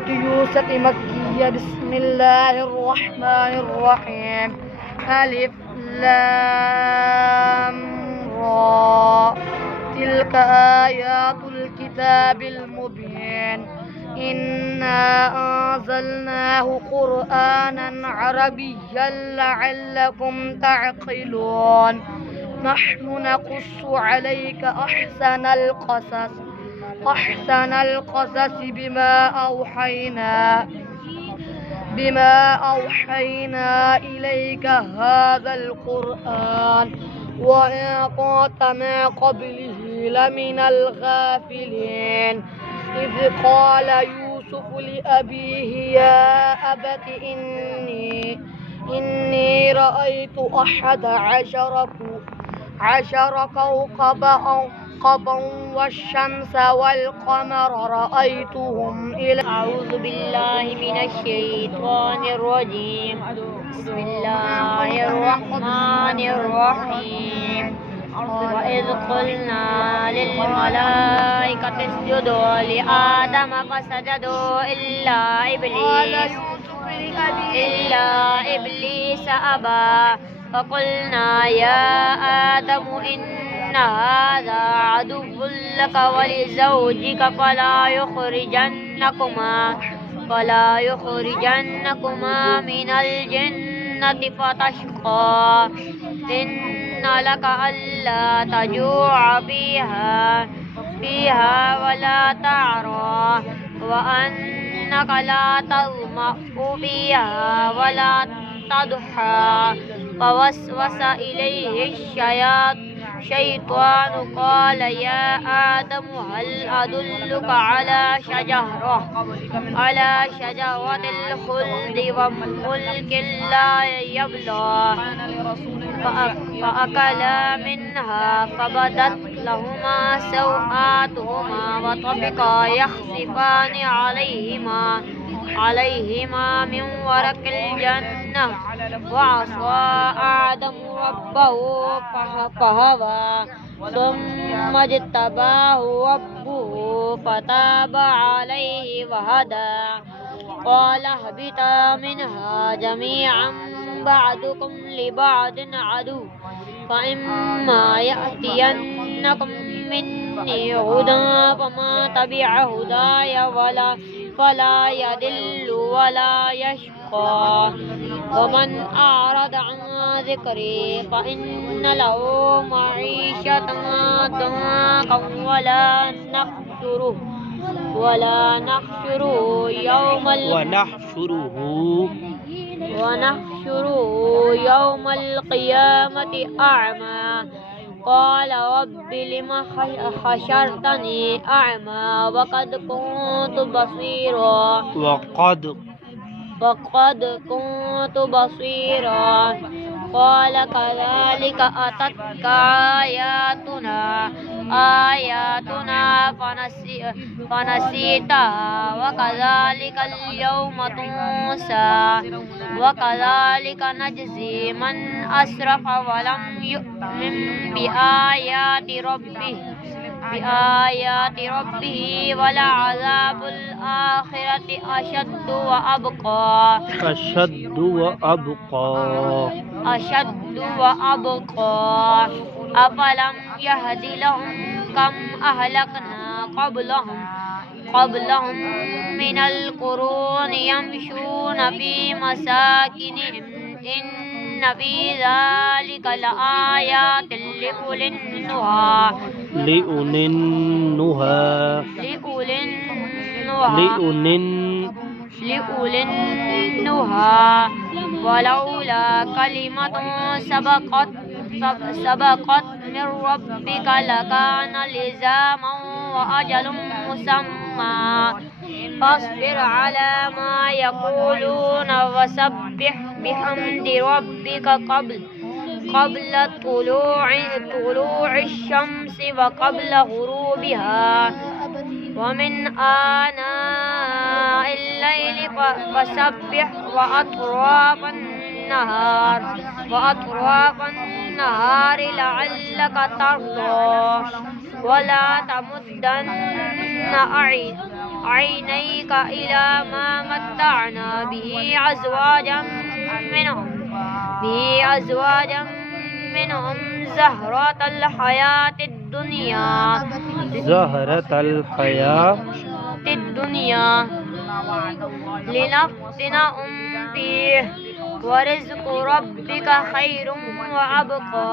سورة يوسف مكية. بسم الله الرحمن الرحيم. ألف لام را. تلك آيات الكتاب المبين. إنا أنزلناه قرآنا عربيا لعلكم تعقلون. نحن نقص عليك أحسن القصص بما أوحينا إليك هذا القرآن وإن كنت من قبله لمن الغافلين. إذ قال يوسف لأبيه يا أبت إني رأيت 11 كوكبا والشمس والقمر رأيتهم أعوذ بالله من الشيطان الرجيم. بسم الله الرحمن الرحيم. وإذ قلنا للملائكة اسجدوا لآدم فسجدوا إلا إبليس أبى. فقلنا يا آدم إن هذا عدو لك ولزوجك فلا يخرجنكما من الجنة فتشقى. إن لك ألا تجوع فيها ولا تعرى وأنك لا تظمأ فيها ولا تضحى. فوسوس إليه الشيطان قال يا آدم هل أدلك على شجرة الخلد وملك لا يبلى. فأكلا منها فبدت لهما سوآتهما وطفقا يخصفان عليهما من ورق الجنة. وعصى آدم ربه فغوى ثم اجتباه ربه فتاب عليه وهدى. قال اهبطا منها جميعا بعضكم لبعض عدو فإما يأتينكم مني هدى فما تبع هداي فلا يضل ولا يشقى. ومن أعرض عن ذكري فإن له معيشة ضنكا ونحشره يوم القيامة أعمى. قال رب لم حشرتني أعمى وقد كنت بصيرا. قال كذلك أتتك آياتنا فنسيتها وكذلك اليوم تنسى. وكذلك نجزي من أسرف ولم يؤمن بآيات ربه ولعذاب الآخرة أشد وأبقى. أفلم يهد لهم كم أهلكنا قبلهم من القرون يمشون في مساكنهم إن في ذلك لآيات لأولي النهى. ولولا كلمة سبقت من ربك لكان لزاما وأجل مسمى. فاصبر على ما يقولون وسبح بحمد ربك قبل طلوع الشمس وقبل غروبها ومن آناء الليل فسبح وأطراف النهار لعلك ترضى. ولا تمدن عينيك إلى ما متعنا به أزواجا منهم زهرة الحياة الدنيا لنفتنهم فيه ورزق ربك خير وأبقى